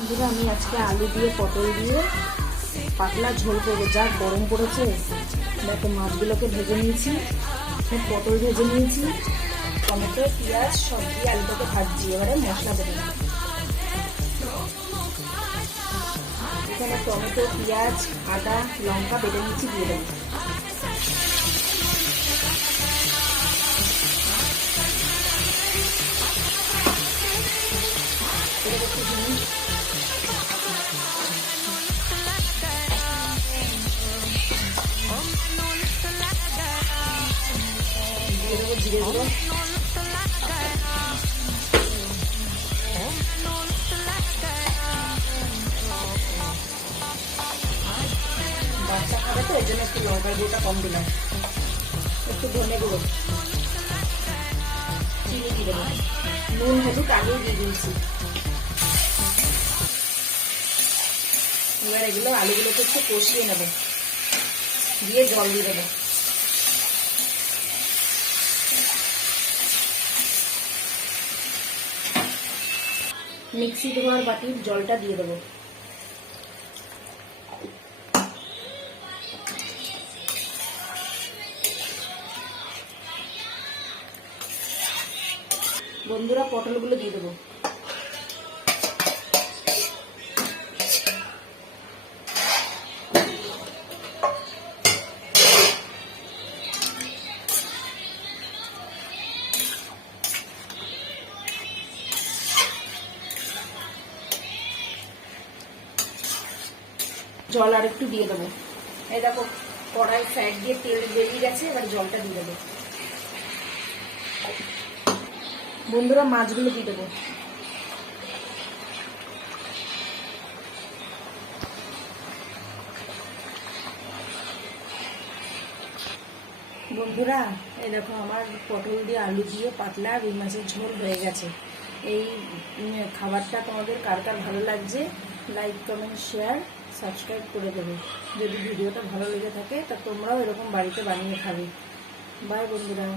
বন্ধুরা আমি আজকে আলু দিয়ে পটল দিয়ে পাতলা ঝোল করবো। যা গরম পড়েছে, দেখো মাছগুলোকে ভেজে নিয়েছি, পটল ভেজে নিয়েছি, টমেটো পেঁয়াজ সব দিয়ে আলুটাকে ভাজছি। এবারে মশলা দেবো। এখানে টমেটো পেঁয়াজ আদা লঙ্কা বেটে নিয়েছি, দিয়ে দেবো। জিরে গুঁড়ো, বাচ্চা খাবে তো এর জন্য একটু লঙ্কার গুঁড়োটা কম দিলাম। একটু ধনে গুঁড়ো, চিনি দিয়ে দেবো, নুন হলুদ আগেই দিয়ে দিয়েছি। এবার এগুলো আলুগুলোকে একটু কষিয়ে নেবো, দিয়ে জল দিয়ে দেবো। মিক্সি ধোয়ার বাটির জলটা দিয়ে দেবো। বন্ধুরা পটলগুলো দিয়ে দেবো। জল আর একটু দিয়ে দেবো। এই দেখো কড়াই সাইড দিয়ে তেল বেরিয়ে গেছে, এবার জলটা দিয়ে দেবো। বন্ধুরা মাছগুলো দিয়ে দেবো। বন্ধুরা এই দেখো আমার পটল দিয়ে আলু দিয়ে পাতলা রুই মাছের ঝোল হয়ে গেছে। এই খাবারটা তোমাদের কার কার ভালো লাগছে লাইক কমেন্ট শেয়ার সাবস্ক্রাইব করে দেবে। যদি ভিডিওটা ভালো লেগে থাকে তা তোমরাও এরকম বাড়িতে বানিয়ে খাবে। বাই বন্ধুরা।